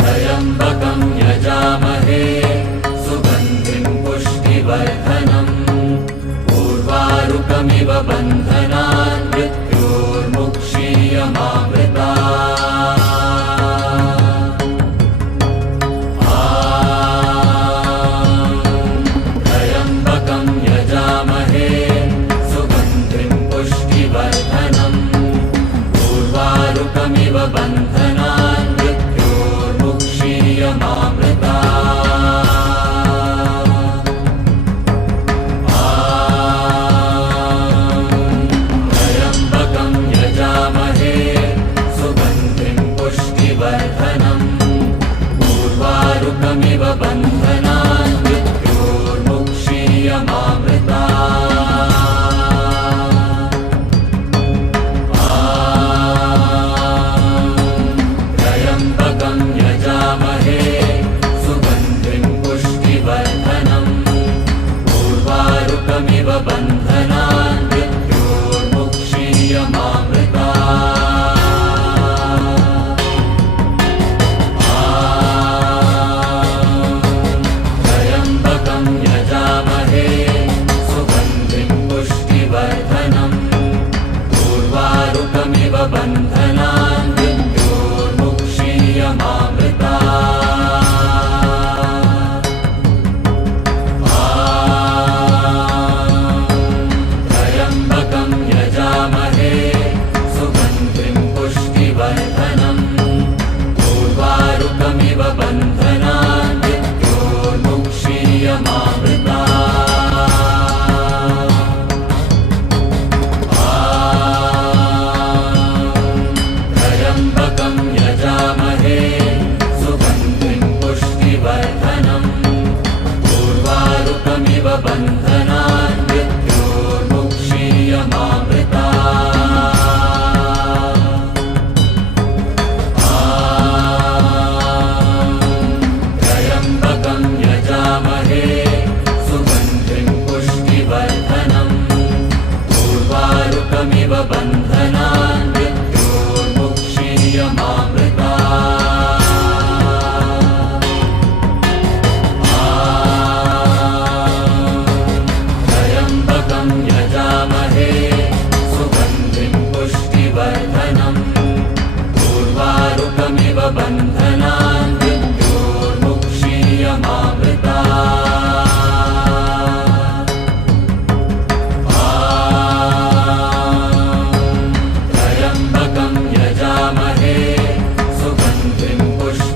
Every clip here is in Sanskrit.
त्र्यम्बकं यजामहे सुगन्धिं पुष्टिवर्धनम् उर्वारुकमिव बन्धनान् मृत्योर्मुक्षीयमामृतात् त्र्यम्बकं यजामहे सुगन्धिं पुष्टिवर्धनम् उर्वारुकमिव बन्धनान् मृत्योर्मुक्षीयमामृतात् त्र्यम्बकं यजामहे सुगन्धिं पुष्टिवर्धनम् उर्वारुकमिव बन्धनान् मृत्योर्मुक्षीयमामृतात् त्र्यम्बकं यजामहे सुगन्धिं पुष्टिवर्धनम्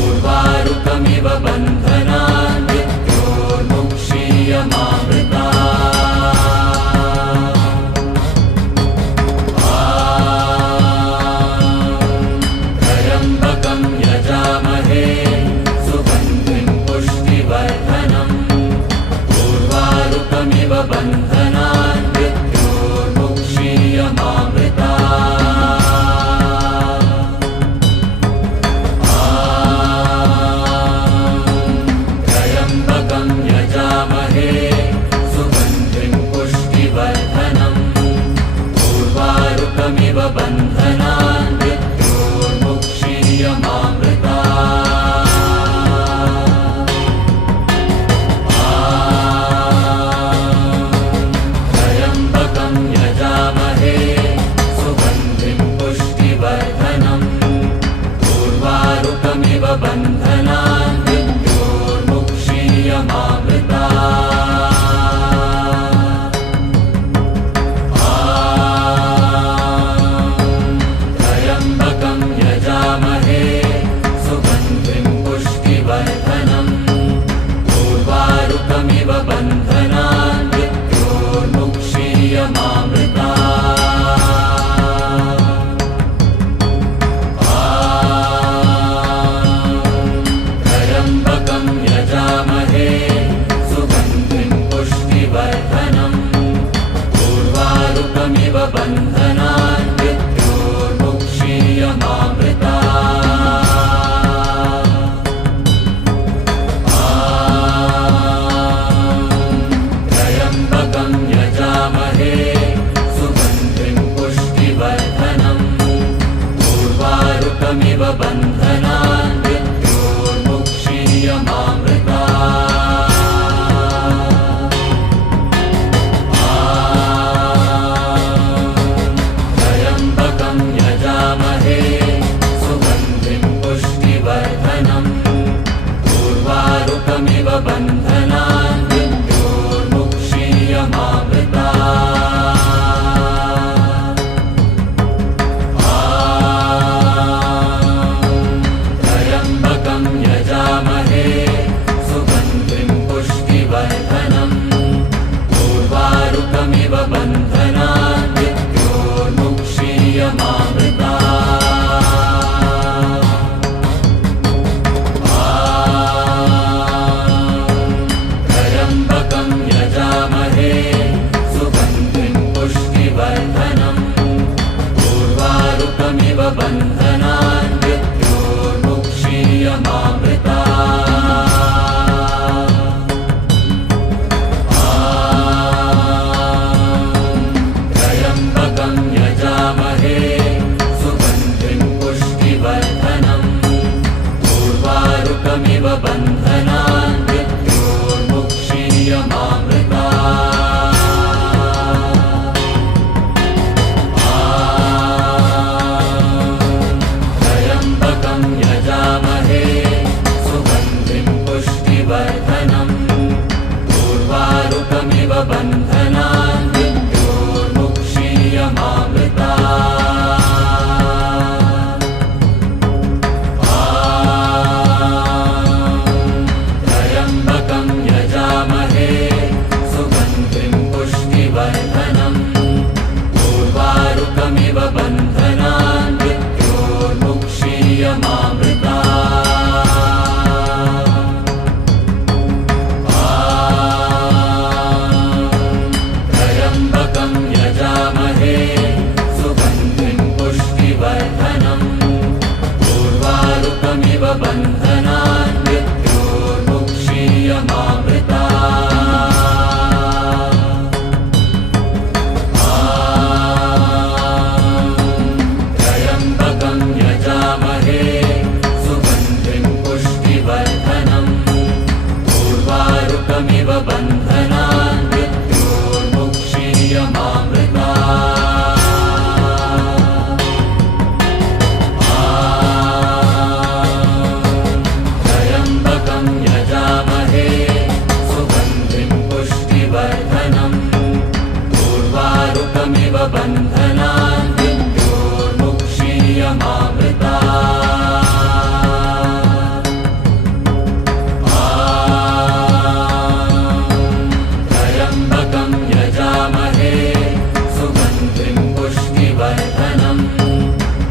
उर्वारुकमिव बन्धनान् त्र्यम्बकं यजामहे बन्धनान् मृत्योर्मुक्षीयमामृतात् त्र्यम्बकं यजामहे सुगन्धिं पुष्टिवर्धनम् उर्वारुकमिव बन्धनान् त्र्यम्बकं यजामहे सुगन्धिं पुष्टिवर्धनम् उर्वारुकमिव बन्धनान् त्र्यम्बकं यजामहे सुगन्धिं पुष्टिवर्धनम् उर्वारुकमिव बन्धनान् त्र्यम्बकं यजामहे सुगन्धिं पुष्टिवर्धनम् उर्वारुकमिव बन्धनान् त्र्यम्बकं यजामहे सुगन्धिं पुष्टिवर्धनम् उर्वारुकमिव बन्धनान् त्र्यम्बकं यजामहे सुगन्धिं पुष्टिवर्धनम् उर्वारुकमिव बन्धनान् त्र्यम्बकं यजामहे सुगन्धिं पुष्टिवर्धनम् उर्वारुकमिव बन्धनान् त्र्यम्बकं यजामहे सुगन्धिं पुष्टिवर्धनम् उर्वारुकमिव बन्धनान् त्र्यम्बकं यजामहे सुगन्धिं पुष्टिवर्धनम्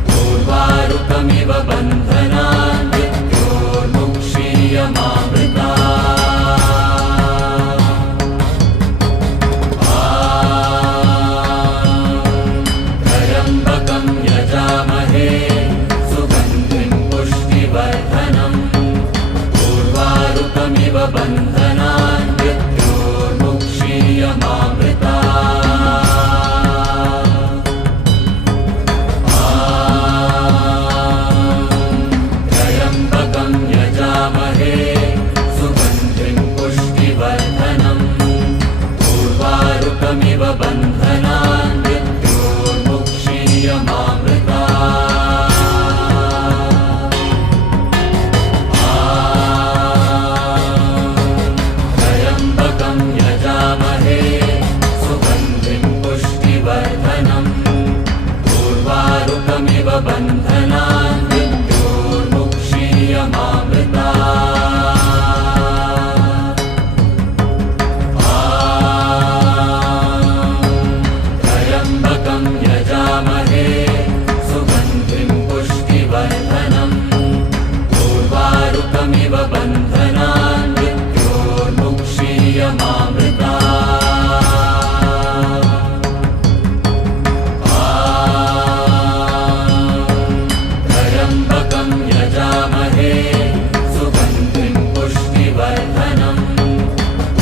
उर्वारुकमिव बन्धनान् त्र्यम्बकं यजामहे सुगन्धिं पुष्टिवर्धनम् उर्वारुकमिव बन्धनान् त्र्यम्बकं यजामहे सुगन्धिं पुष्टिवर्धनम् उर्वारुकमिव बन्धनान् त्र्यम्बकं यजामहे सुगन्धिं पुष्टिवर्धनम् उर्वारुकमिव बन्धनान् त्र्यम्बकं यजामहे सुगन्धिं पुष्टिवर्धनम् उर्वारुकमिव बन्धनान् त्र्यम्बकं यजामहे सुगन्धिं पुष्टिवर्धनम्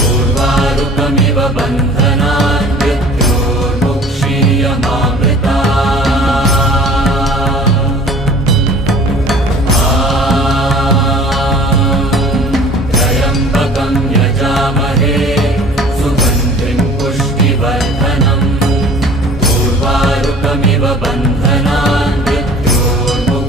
उर्वारुकमिव बन्धनान् त्र्यम्बकं यजामहे सुगन्धिं पुष्टिवर्धनम् उर्वारुकमिव बन्धनान् त्र्यम्बकं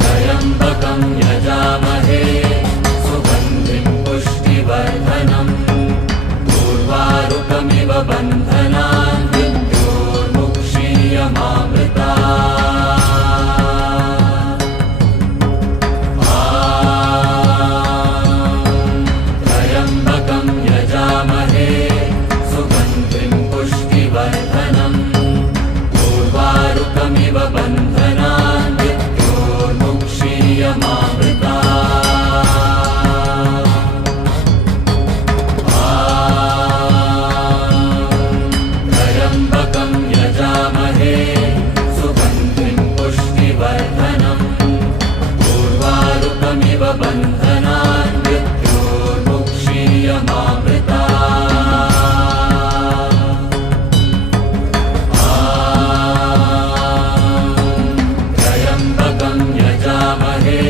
त्र्यम्बकं यजामहे सुगन्धिं पुष्टिवर्धनम् उर्वारुकमिव बन्धनान् त्र्यम्बकं यजामहे सुगन्धिं पुष्टिवर्धनम् उर्वारुकमिव बन्धनान् त्र्यम्बकं यजामहे सुगन्धिं पुष्टिवर्धनम् उर्वारुकमिव बन्धनान् त्र्यम्बकं यजामहे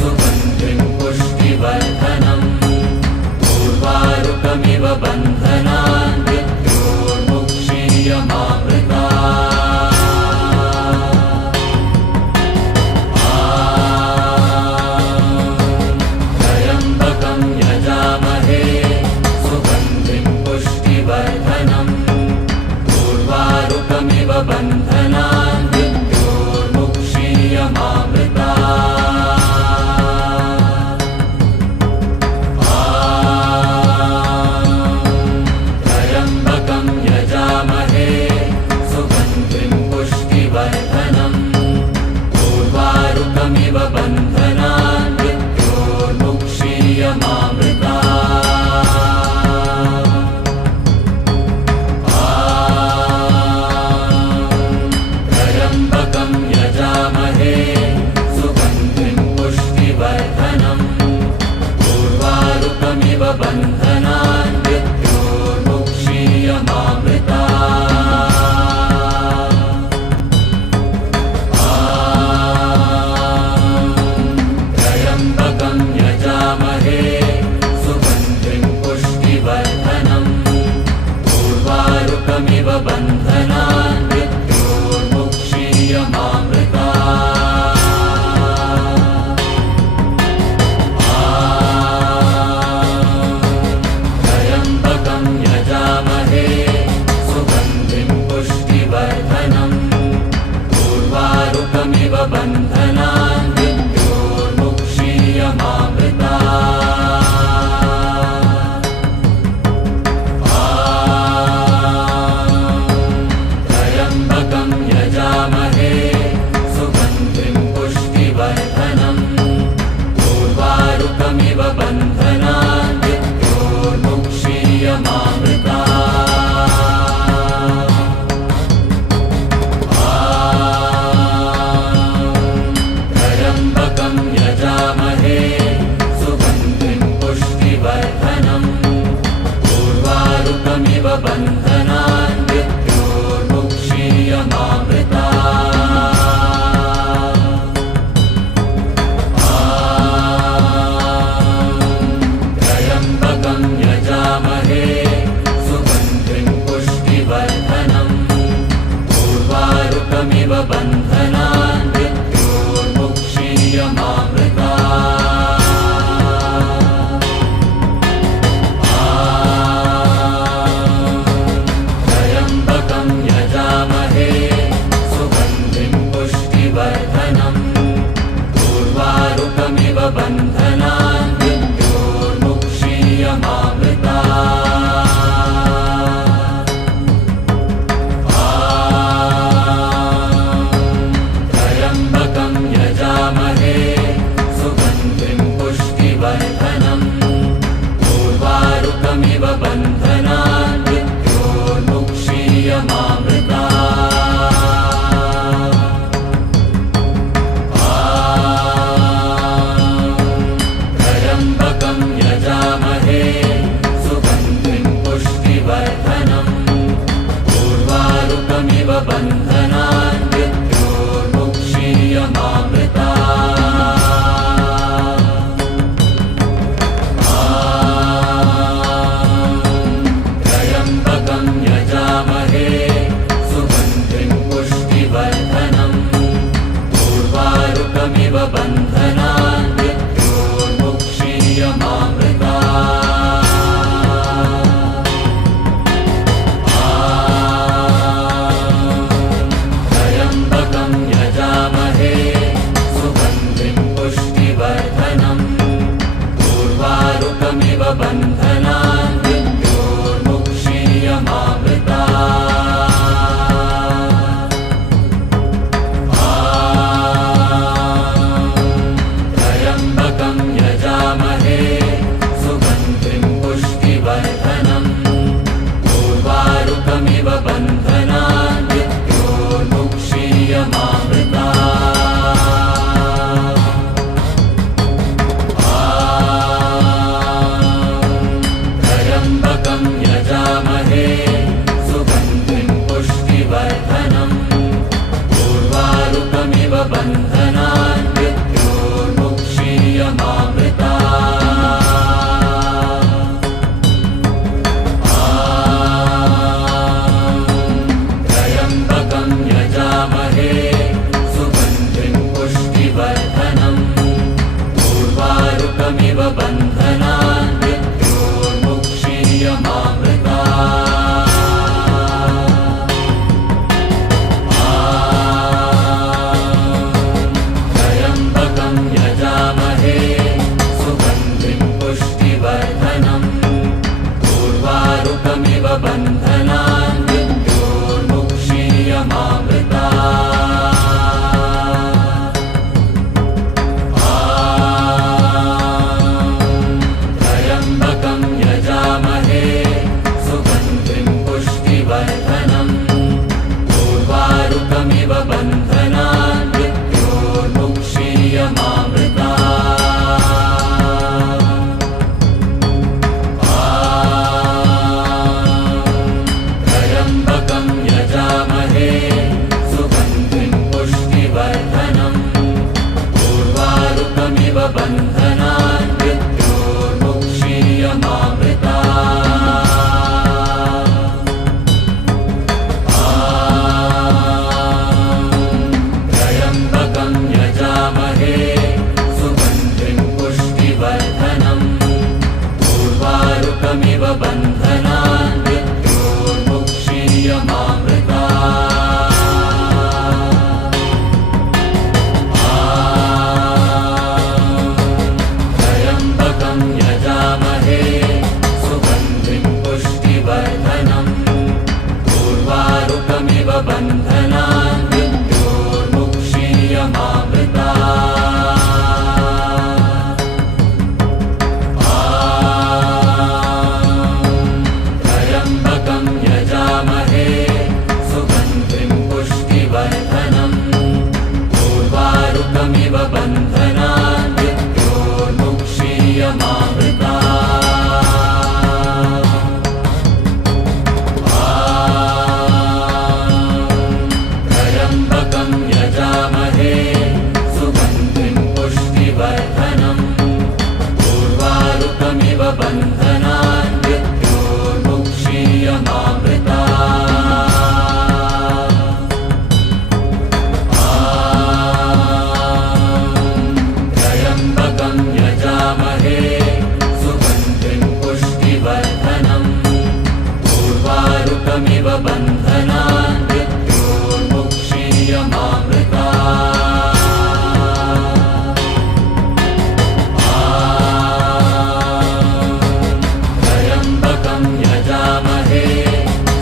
सुगन्धिं पुष्टिवर्धनम् उर्वारुकमिव बन्धनान् त्र्यम्बकं यजामहे सुगन्धिं पुष्टिवर्धनम् उर्वारुकमिव बन्धनान् त्र्यम्बकं यजामहे सुगन्धिं पुष्टिवर्धनम् उर्वारुकमिव बन्धनान् त्र्यम्बकं यजामहे सुगन्धिं पुष्टिवर्धनम् उर्वारुकमिव बन्धनान् त्र्यम्बकं यजामहे सुगन्धिं पुष्टिवर्धनम् उर्वारुकमिव बन्धनान् त्र्यम्बकं यजामहे सुगन्धिं पुष्टिवर्धनम् उर्वारुकमिव बन्धनान् त्र्यम्बकं यजामहे सुगन्धिं पुष्टिवर्धनम् उर्वारुकमिव बन्धनान् त्र्यम्बकं यजामहे सुगन्धिं पुष्टिवर्धनम् उर्वारुकमिव बन्धनान् त्र्यम्बकं यजामहे सुगन्धिं पुष्टिवर्धनम् उर्वारुकमिव बन्धनान् त्र्यम्बकं यजामहे सुगन्धिं पुष्टिवर्धनम् उर्वारुकमिव बन्धनान् त्र्यम्बकं यजामहे सुगन्धिं पुष्टिवर्धनम् उर्वारुकमिव बन्धनान् त्र्यम्बकं यजामहे सुगन्धिं पुष्टिवर्धनम् उर्वारुकमिव बन्धनान् बन्धनान् मृत्योर्मुक्षीयमामृतात् त्र्यम्बकं यजामहे सुगन्धिं पुष्टिवर्धनम् उर्वारुकमिव बन्धनान् त्र्यम्बकं यजामहे सुगन्धिं पुष्टिवर्धनम् उर्वारुकमिव बन्धनान् त्र्यम्बकं यजामहे सुगन्धिं पुष्टिवर्धनम् उर्वारुकमिव बन्धनान् त्र्यम्बकं यजामहे सुगन्धिं पुष्टिवर्धनम् उर्वारुकमिव बन्धनान् त्र्यम्बकं यजामहे सुगन्धिं पुष्टिवर्धनम् उर्वारुकमिव बन्धनान् त्र्यम्बकं यजामहे सुगन्धिं पुष्टिवर्धनम् उर्वारुकमिव बन्धनान् त्र्यम्बकं यजामहे सुगन्धिं पुष्टिवर्धनम् उर्वारुकमिव बन्धनान् त्र्यम्बकं यजामहे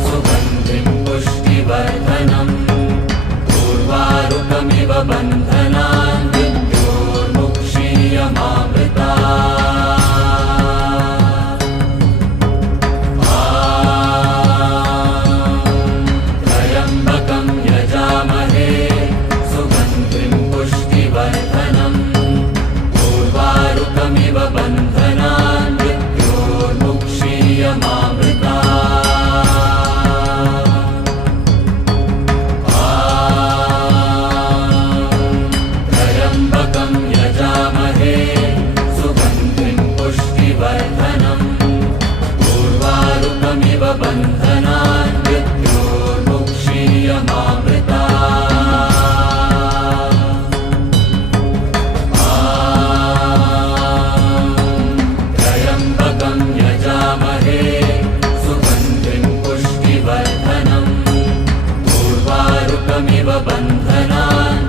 सुगन्धिं पुष्टिवर्धनम् उर्वारुकमिव बन्धनान् त्र्यम्बकं यजामहे सुगन्धिं पुष्टिवर्धनम् उर्वारुकमिव बन्धनान् त्र्यम्बकं यजामहे सुगन्धिं पुष्टिवर्धनम् उर्वारुकमिव बन्धनान् त्र्यम्बकं यजामहे सुगन्धिं पुष्टिवर्धनम् उर्वारुकमिव बन्धनान्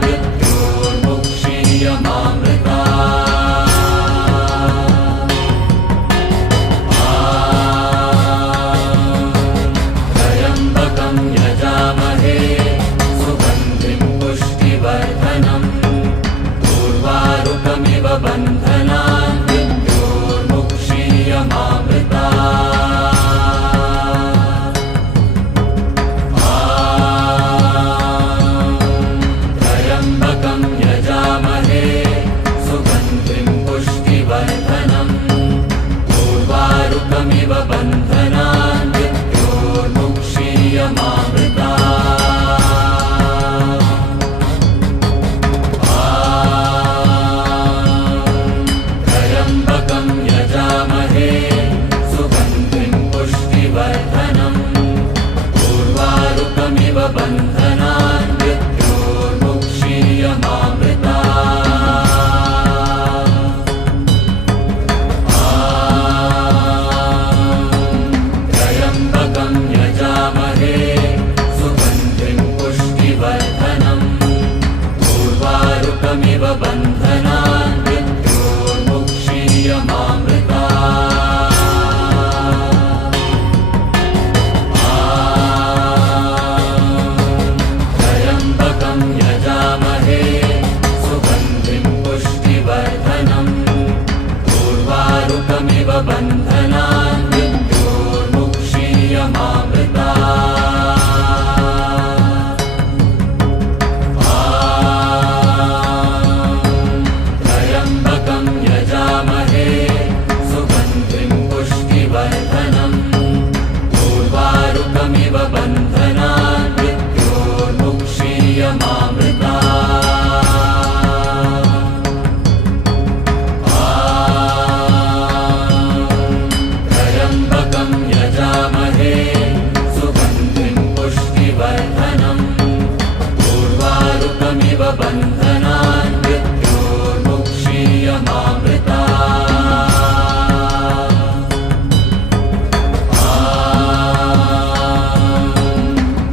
मुक्षीयमामृता त्र्यम्बकं यजामहे सुगन्धिं पुष्टिवर्धनम् उर्वारुकमिव बन्धनान् मृत्योर्मुक्षीयमामृता त्र्यम्बकं यजामहे सुगन्धिं पुष्टिवर्धनम् उर्वारुकमिव बन्धनान् मृत्योर्मुक्षीयमामृता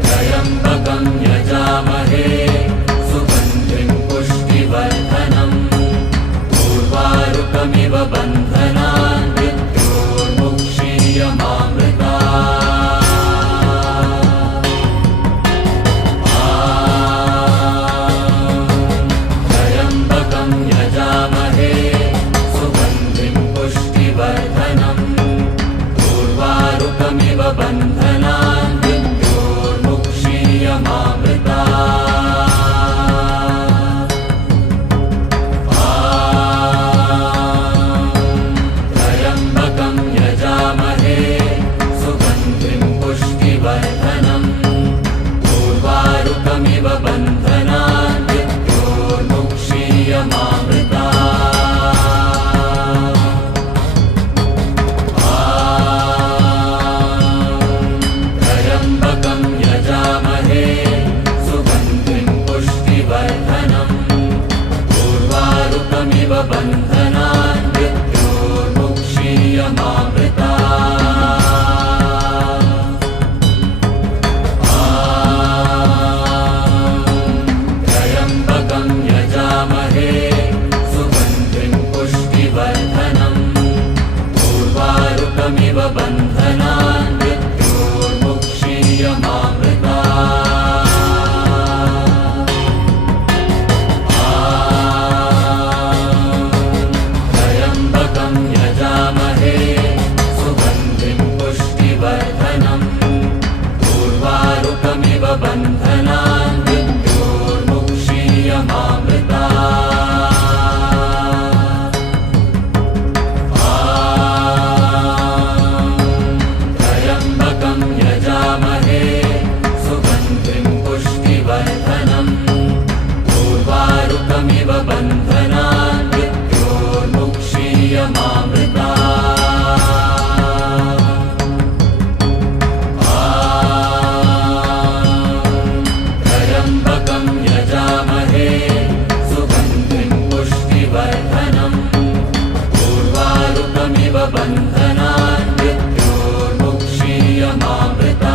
त्र्यम्बकं यजामहे सुगन्धिं पुष्टिवर्धनम् उर्वारुकमिव बन्धनान् मृत्योर्मुक्षीयमामृता त्र्यम्बकं यजामहे सुगन्धिं पुष्टिवर्धनम् उर्वारुकमिव बन्धनान् मृत्योर्मुक्षीयमामृता त्र्यम्बकं यजामहे सुगन्धिं पुष्टिवर्धनम् उर्वारुकमिव बन्धनान् मृत्योर्मुक्षीयमामृता त्र्यम्बकं यजामहे सुगन्धिं पुष्टिवर्धनम् उर्वारुकमिव बन्धनान् मृत्योर्मुक्षीयमामृता त्र्यम्बकं यजामहे सुगन्धिं पुष्टिवर्धनम् उर्वारुकमिव बन्धनान् मृत्योर्मुक्षीयमामृता त्र्यम्बकं यजामहे सुगन्धिं पुष्टिवर्धनम् उर्वारुकमिव बन्धनान् मृत्योर्मुक्षीयमामृता त्र्यम्बकं यजामहे सुगन्धिं पुष्टिवर्धनम् उर्वारुकमिव बन्धनान् मृत्योर्मुक्षीयमामृता त्र्यम्बकं यजामहे सुगन्धिं पुष्टिवर्धनम् उर्वारुकमिव बन्धनान् मृत्योर्मुक्षीयमामृता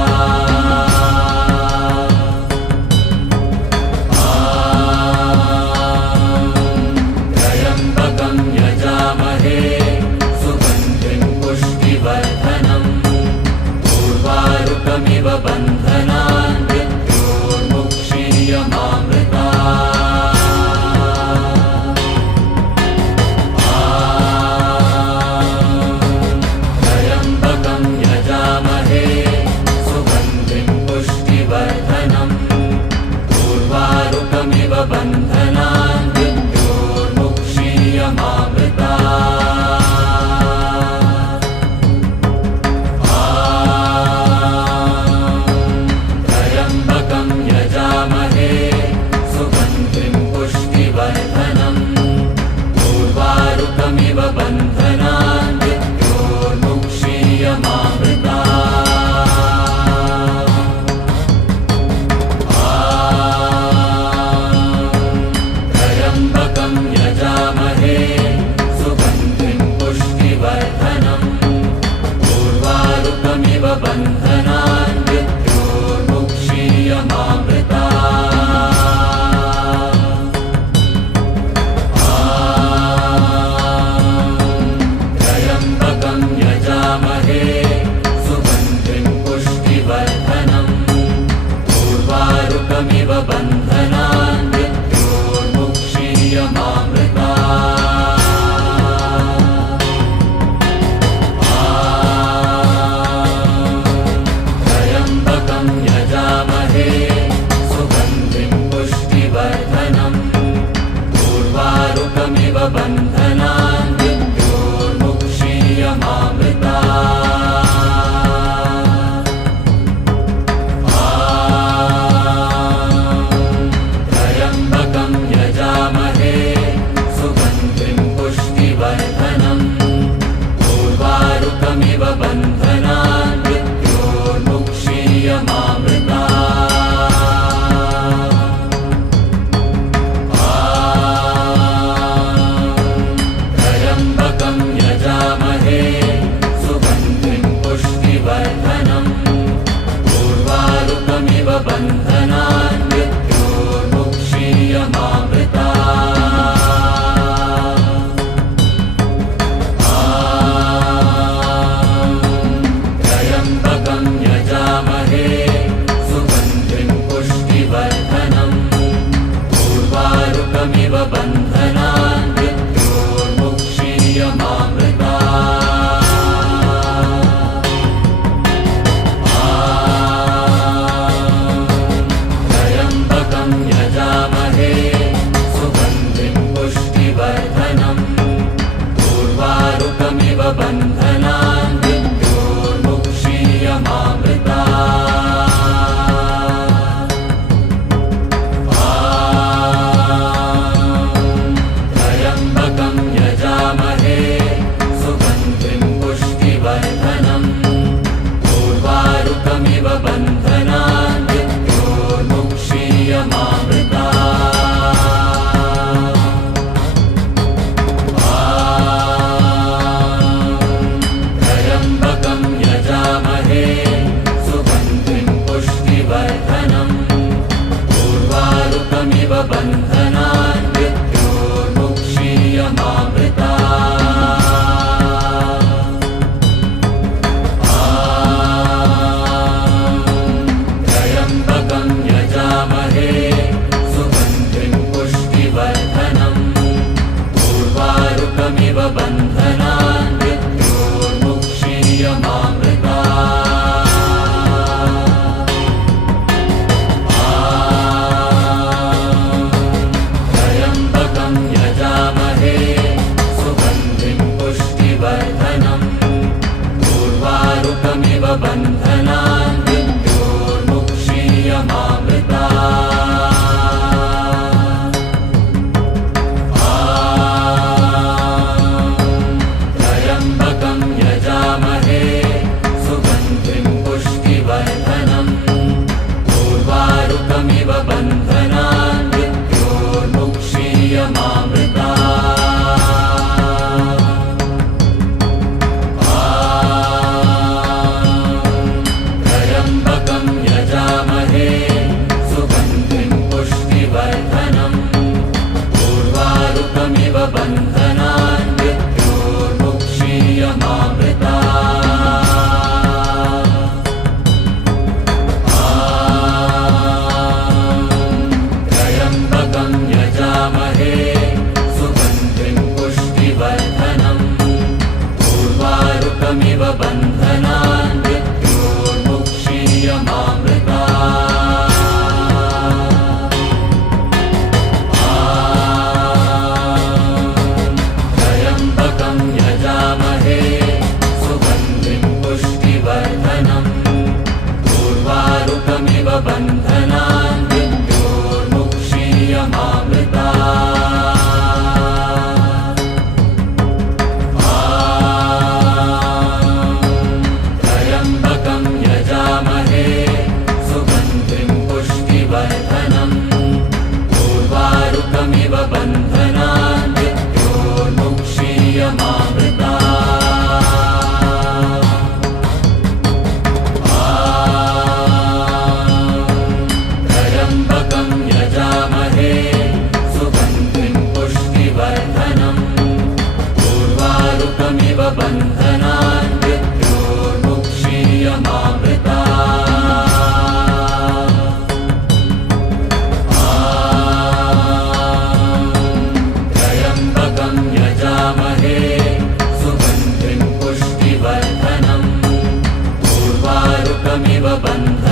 त्र्यम्बकं यजामहे सुगन्धिं पुष्टिवर्धनम् उर्वारुकमिव बन्धनान् मृत्योर्मुक्षीयमामृतात् त्र्यम्बकं यजामहे सुगन्धिं पुष्टिवर्धनम् उर्वारुकमिव बन्धनान् त्र्यम्बकं यजामहे सुगन्धिं पुष्टिवर्धनम् उर्वारुकमिव बन्धनान् त्र्यम्बकं यजामहे सुगन्धिं पुष्टिवर्धनम् उर्वारुकमिव बन्धनान् त्र्यम्बकं यजामहे सुगन्धिं पुष्टिवर्धनम् उर्वारुकमिव बन्धनान् त्र्यम्बकं यजामहे सुगन्धिं पुष्टिवर्धनम् उर्वारुकमिव बन्धनान् त्र्यम्बकं यजामहे सुगन्धिं पुष्टिवर्धनम् उर्वारुकमिव बन्धनान् त्र्यम्बकं यजामहे सुगन्धिं पुष्टिवर्धनम् उर्वारुकमिव बन्धनान् त्र्यम्बकं यजामहे सुगन्धिं पुष्टिवर्धनम् उर्वारुकमिव बन्धनान् त्र्यम्बकं यजामहे सुगन्धिं पुष्टिवर्धनम् उर्वारुकमिव बन्धनान् त्र्यम्बकं यजामहे सुगन्धिं पुष्टिवर्धनम् उर्वारुकमिव बन्धनान्